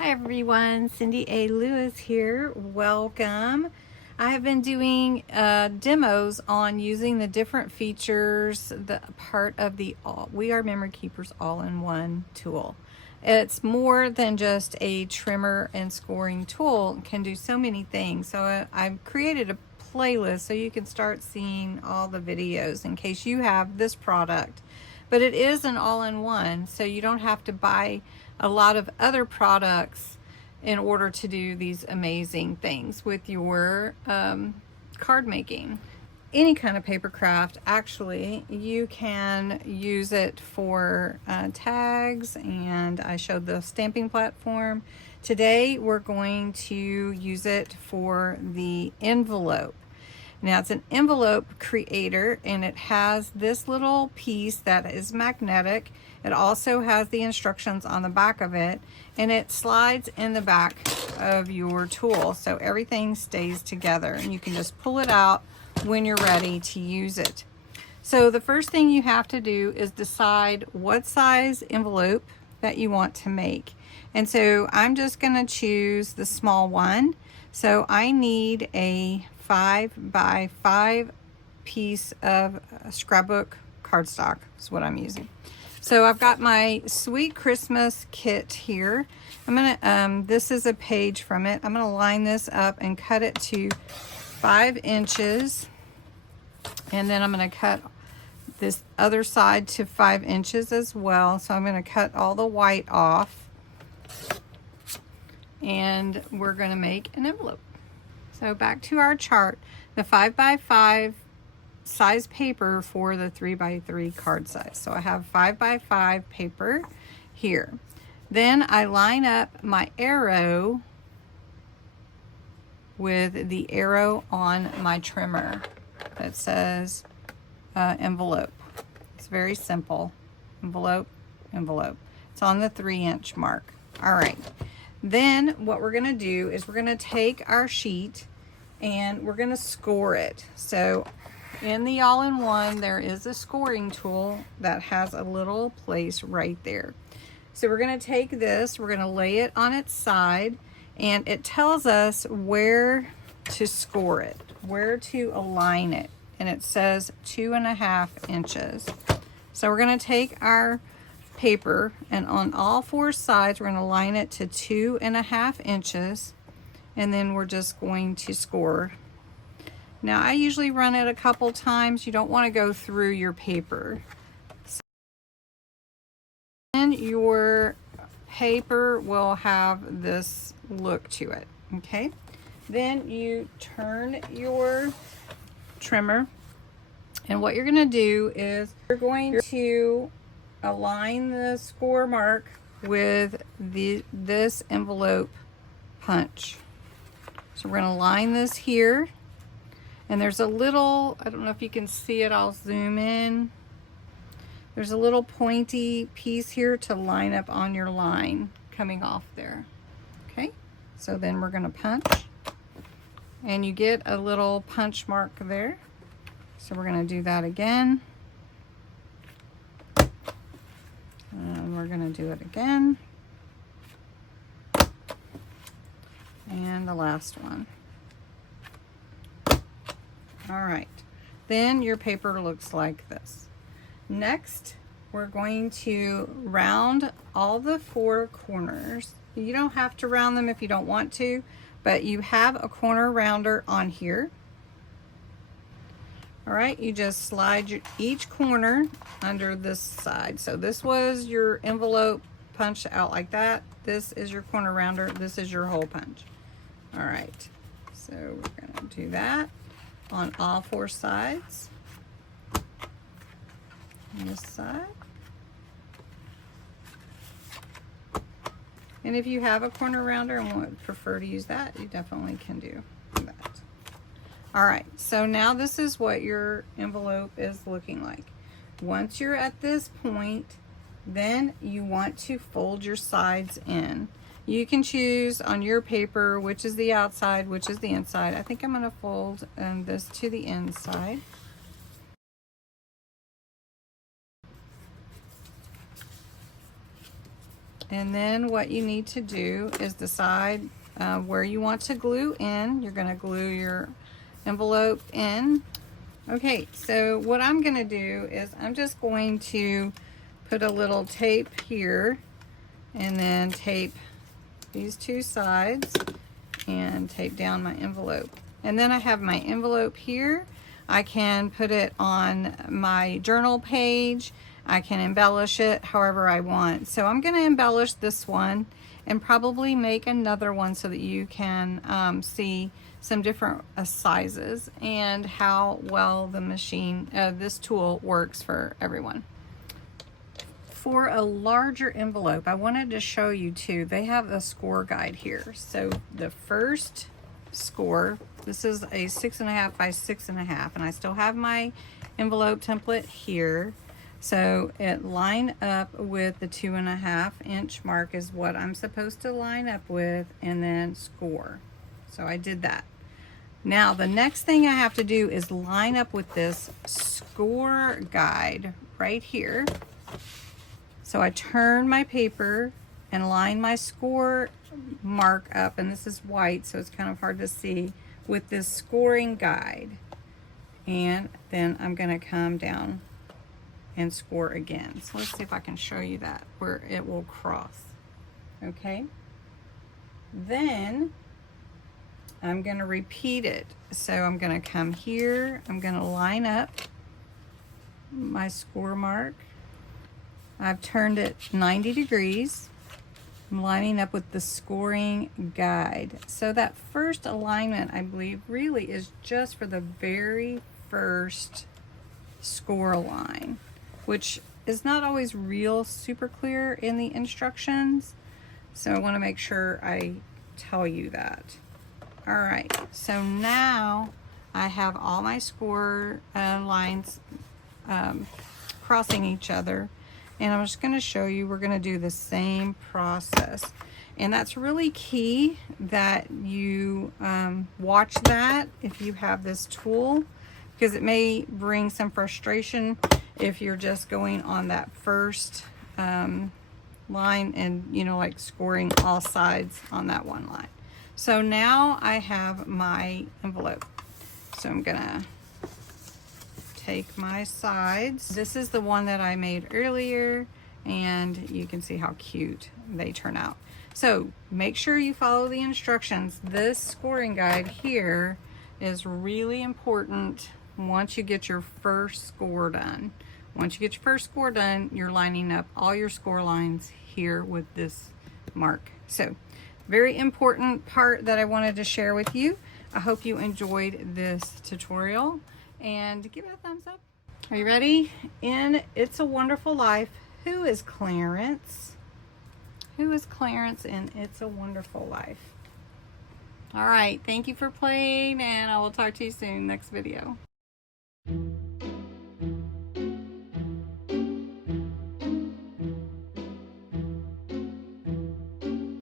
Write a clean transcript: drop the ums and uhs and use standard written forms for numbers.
Hi everyone, Cindy A. Lewis here. Welcome. I have been doing demos on using the different features, the part of the We Are Memory Keepers all-in-one tool. It's more than just a trimmer and scoring tool. It can do so many things. So I've created a playlist so you can start seeing all the videos in case you have this product. But it is an all-in-one, so you don't have to buy a lot of other products in order to do these amazing things with your card making. Any kind of paper craft, actually, you can use it for tags, and I showed the stamping platform. Today we're going to use it for the envelope. Now it's an envelope creator, and it has this little piece that is magnetic. It also has the instructions on the back of it, and it slides in the back of your tool so everything stays together, and you can just pull it out when you're ready to use it. So the first thing you have to do is decide what size envelope that you want to make. And so I'm just going to choose the small one. So I need a 5x5 piece of scrapbook cardstock is what I'm using. So I've got my Sweet Christmas kit here. I'm gonna this is a page from it. I'm gonna line this up and cut it to 5 inches, and then I'm gonna cut this other side to 5 inches as well. So I'm gonna cut all the white off, and we're gonna make an envelope. So back to our chart, the 5x5 size paper for the 3x3 card size. So I have 5x5 paper here. Then I line up my arrow with the arrow on my trimmer that says envelope. It's very simple. Envelope, envelope. It's on the 3-inch mark. All right. Then what we're going to do is we're going to take our sheet and we're going to score it. So in the all-in-one, there is a scoring tool that has a little place right there. So we're going to take this, we're going to lay it on its side, and it tells us where to score it, where to align it. And it says 2.5 inches. So we're going to take our paper, and on all 4 sides we're going to line it to 2.5 inches, and then we're just going to score. Now I usually run it a couple times. You don't want to go through your paper. So then your paper will have this look to it. Okay, then you turn your trimmer, and what you're going to do is you're going to align the score mark with this envelope punch. So we're going to line this here, and there's a little, I don't know if you can see it, I'll zoom in. There's a little pointy piece here to line up on your line coming off there. Okay, so then we're going to punch, and you get a little punch mark there. So we're going to do that again. And we're going to do it again. And the last one. All right. Then your paper looks like this. Next, we're going to round all the 4 corners. You don't have to round them if you don't want to, but you have a corner rounder on here. All right, you just slide each corner under this side. So this was your envelope punched out like that. This is your corner rounder. This is your hole punch. All right, so we're gonna do that on all 4 sides. On this side. And if you have a corner rounder and would prefer to use that, you definitely can do that. All right, so now this is what your envelope is looking like. Once you're at this point, then you want to fold your sides in. You can choose on your paper which is the outside, which is the inside. I think I'm going to fold this to the inside. And then what you need to do is decide where you want to glue in. You're going to glue your envelope in. Okay, so what I'm going to do is I'm just going to put a little tape here and then tape these two sides and tape down my envelope. And then I have my envelope here. I can put it on my journal page. I can embellish it however I want. So I'm going to embellish this one and probably make another one so that you can see some different sizes and how well the machine, this tool works for everyone. For a larger envelope, I wanted to show you too, they have a score guide here. So the first score, this is a 6.5 by 6.5, and I still have my envelope template here. So it line up with the 2.5 inch mark is what I'm supposed to line up with, and then score. So I did that. Now the next thing I have to do is line up with this score guide right here. So I turn my paper and line my score mark up, and this is white so it's kind of hard to see, with this scoring guide. And then I'm going to come down and score again. So let's see if I can show you that, where it will cross. Okay. Then I'm going to repeat it. So I'm going to come here, I'm going to line up my score mark. I've turned it 90 degrees. I'm lining up with the scoring guide. So that first alignment, I believe, really is just for the very first score line, which is not always real super clear in the instructions. So I want to make sure I tell you that. All right, so now I have all my score lines crossing each other. And I'm just going to show you, we're going to do the same process. And that's really key that you watch that if you have this tool, because it may bring some frustration if you're just going on that first line and, you know, like scoring all sides on that one line. So now I have my envelope. So I'm going to take my sides. This is the one that I made earlier, and you can see how cute they turn out. So make sure you follow the instructions. This scoring guide here is really important once you get your first score done. Once you get your first score done, you're lining up all your score lines here with this mark. So very important part that I wanted to share with you. I hope you enjoyed this tutorial, and give it a thumbs up. Are you ready? In It's a Wonderful Life, who is Clarence? Who is Clarence in It's a Wonderful Life? All right, thank you for playing, and I will talk to you soon, next video.